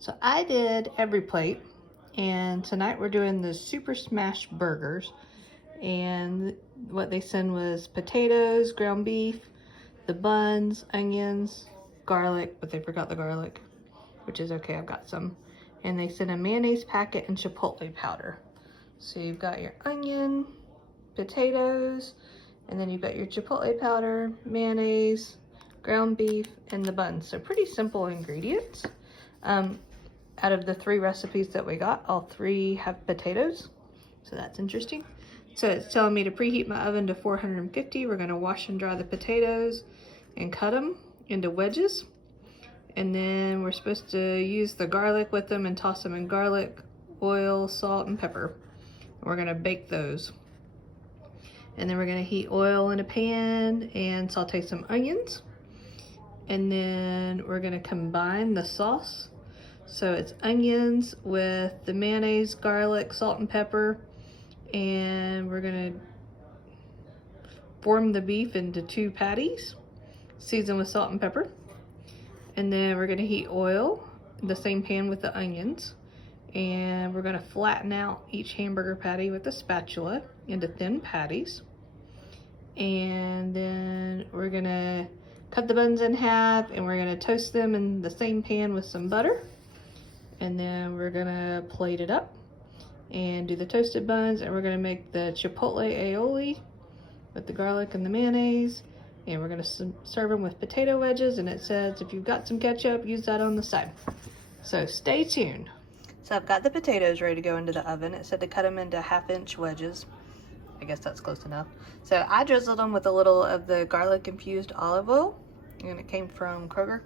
So I did every plate, and tonight we're doing the Super Smash Burgers. And what they sent was potatoes, ground beef, the buns, onions, garlic, but they forgot the garlic, which is okay, I've got some. And they sent a mayonnaise packet and chipotle powder. So you've got your onion, potatoes, and then you've got your chipotle powder, mayonnaise, ground beef, and the buns. So pretty simple ingredients. Out of the 3 recipes that we got, all 3 have potatoes, so that's interesting. So it's telling me to preheat my oven to 450. We're going to wash and dry the potatoes and cut them into wedges. And then we're supposed to use the garlic with them and toss them in garlic, oil, salt, and pepper. We're going to bake those. And then we're going to heat oil in a pan and saute some onions. And then we're going to combine the sauce. So it's onions with the mayonnaise, garlic, salt, and pepper. And we're gonna form the beef into 2 patties, season with salt and pepper. And then we're gonna heat oil in the same pan with the onions. And we're gonna flatten out each hamburger patty with a spatula into thin patties. And then we're gonna cut the buns in half, and we're gonna toast them in the same pan with some butter. And then we're gonna plate it up and do the toasted buns, and we're gonna make the chipotle aioli with the garlic and the mayonnaise, and we're gonna serve them with potato wedges. And it says if you've got some ketchup, use that on the side. So stay tuned. So I've got the potatoes ready to go into the oven. It said to cut them into 1/2-inch wedges. I guess that's close enough. So I drizzled them with a little of the garlic infused olive oil, and it came from Kroger.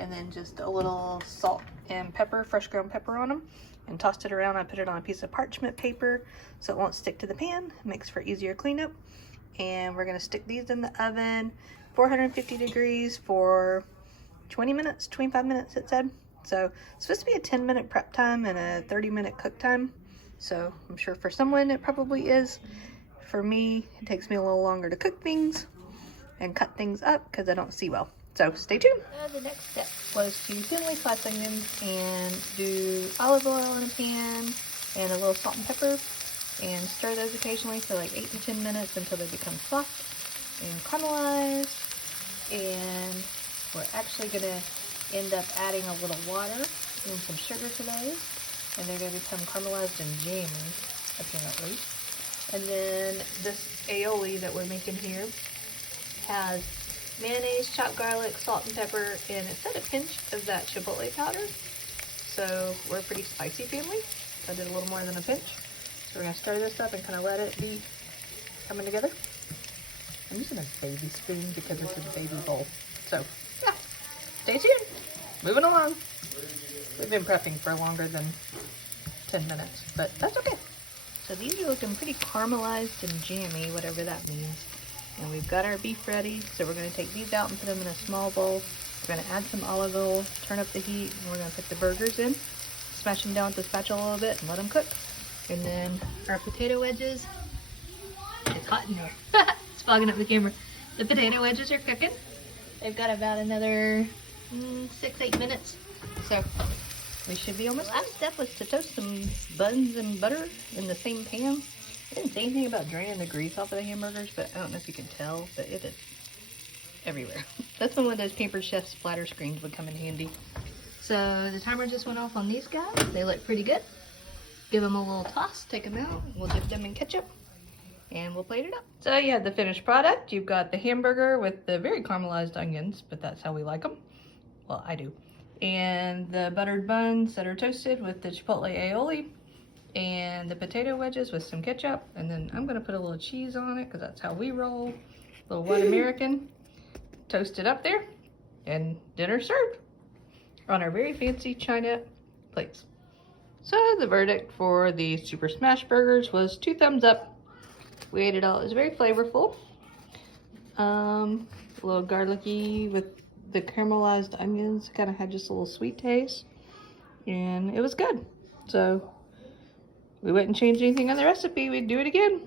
And then just a little salt and pepper, fresh ground pepper on them, and tossed it around. I put it on a piece of parchment paper so it won't stick to the pan. It makes for easier cleanup. And we're gonna stick these in the oven, 450 degrees for 20 minutes, 25 minutes it said. So it's supposed to be a 10-minute prep time and a 30-minute cook time. So I'm sure for someone it probably is. For me, it takes me a little longer to cook things and cut things up because I don't see well. So stay tuned. The next step was to thinly slice onions and do olive oil in a pan and a little salt and pepper, and stir those occasionally for like 8 to 10 minutes until they become soft and caramelized. And we're actually gonna end up adding a little water and some sugar to those, and they're gonna become caramelized and jammy, apparently. And then this aioli that we're making here has mayonnaise, chopped garlic, salt and pepper, and it said a pinch of that chipotle powder. So we're a pretty spicy family, so I did a little more than a pinch. So we're gonna stir this up and kind of let it be coming together. I'm using a baby spoon because this is a baby bowl. So yeah, stay tuned. Moving along. We've been prepping for longer than 10 minutes, but that's okay. So these are looking pretty caramelized and jammy, whatever that means. And we've got our beef ready, so we're going to take these out and put them in a small bowl. We're going to add some olive oil, turn up the heat, and we're going to put the burgers in, smash them down with the spatula a little bit, and let them cook. And then our potato wedges, it's hot in there. It's fogging up the camera. The potato wedges are cooking. They've got about another 6-8 minutes, so we should be almost. The last step was to toast some buns and butter in the same pan. I didn't say anything about draining the grease off of the hamburgers, but I don't know if you can tell, but it is everywhere. That's when one of those Pampered Chef splatter screens would come in handy. So the timer just went off on these guys. They look pretty good. Give them a little toss, take them out. We'll dip them in ketchup, and we'll plate it up. So you have the finished product. You've got the hamburger with the very caramelized onions, but that's how we like them. Well, I do. And the buttered buns that are toasted with the chipotle aioli, and the potato wedges with some ketchup. And then I'm gonna put a little cheese on it because that's how we roll. A little white American. Toast it up there, and dinner served on our very fancy China plates. So the verdict for the Super Smash Burgers was 2 thumbs up. We ate it all. It was very flavorful. A little garlicky with the caramelized onions. Kind of had just a little sweet taste, and it was good. So we wouldn't change anything on the recipe. We'd do it again.